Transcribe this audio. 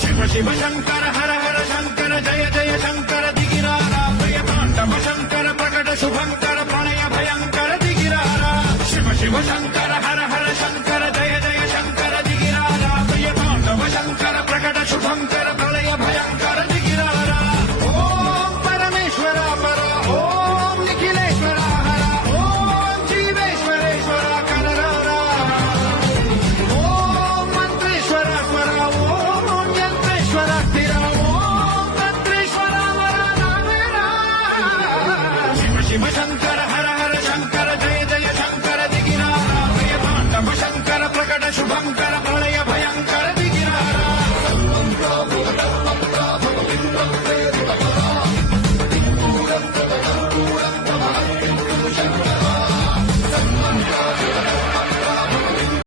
शिव शिव शंकर हर हर शंकर जय जय शंकर दिगिरारा भयतांडव शंकर प्रकट शुभंकर प्रणय भयंकर दिगिरारा शिव शिव शंकर